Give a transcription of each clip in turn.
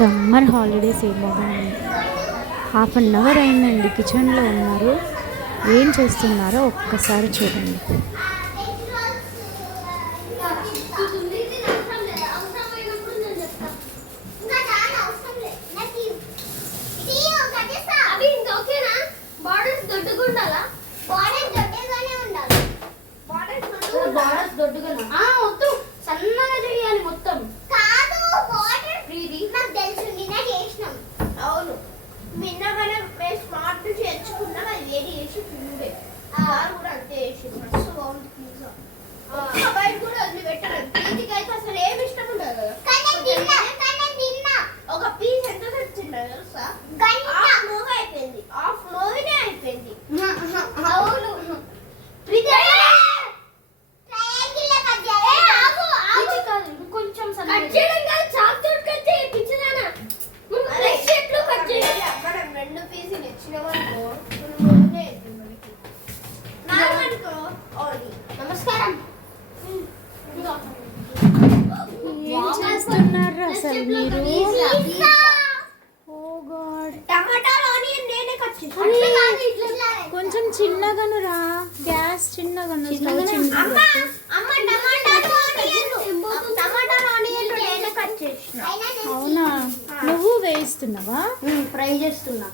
Summer holidays ఏమోగాని half an hour అయిందండి. కిచెన్లో ఉన్నారు. ఏం చేస్తున్నారో ఒక్కసారి చూడండి. సన్నగా చేయాలి మొత్తం. కాదు వాటర్ ఫ్రీది నాకు తెలుసు, నిన్న చేసినాం. అవును, నిన్నగానే మేము స్మార్ట్ చేర్చుకున్నాం. అది వేడి చేసి పిండే వారు కూడా అంతే చేసి మస్తు బాగుంది పిజ్జా. బయట కూడా వదిలి పెట్టారు. ప్రీతికి అయితే అసలు ఏమి ఇష్టం ఉండదు కదా. ఒక పీస్ ఎంత తెచ్చిండో తెలుసా? ఫ్లోగా అయిపోయింది. ఆ ఫ్లోనే అయిపోయింది. అవును ప్రీతి రెండు పీసులు ఇచ్చినవనుకో నమస్కారం. ఏం చేస్తున్నారు అసలు మీరు? ఓ గాడ్, టమాటాలు ఆనియన్ నేనే కట్ చేస్తాను. కొంచెం చిన్నగాను రా, గ్యాస్ చిన్నగాను, స్టవ్ చిన్నగా. అవునా, నువ్వు వేయిస్తున్నావా? ఫ్రై చేస్తున్నా.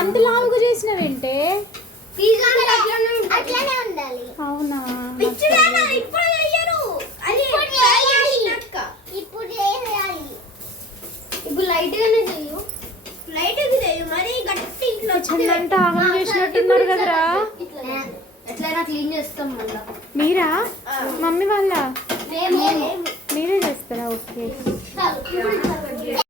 అంత లావుగా చేసినవేంటే? అవునా, ఇప్పుడు లైట్ గానే చెయ్యు. లైట్ చెయ్యు, మరి గట్టి చిన్నంతా ఆగం చేసినట్టున్నారు కదరా. ఎట్లయినా క్లీన్ చేస్తాం మళ్ళా. మీరా? మమ్మీ వాళ్ళ? మీరే చేస్తారా? ఓకే.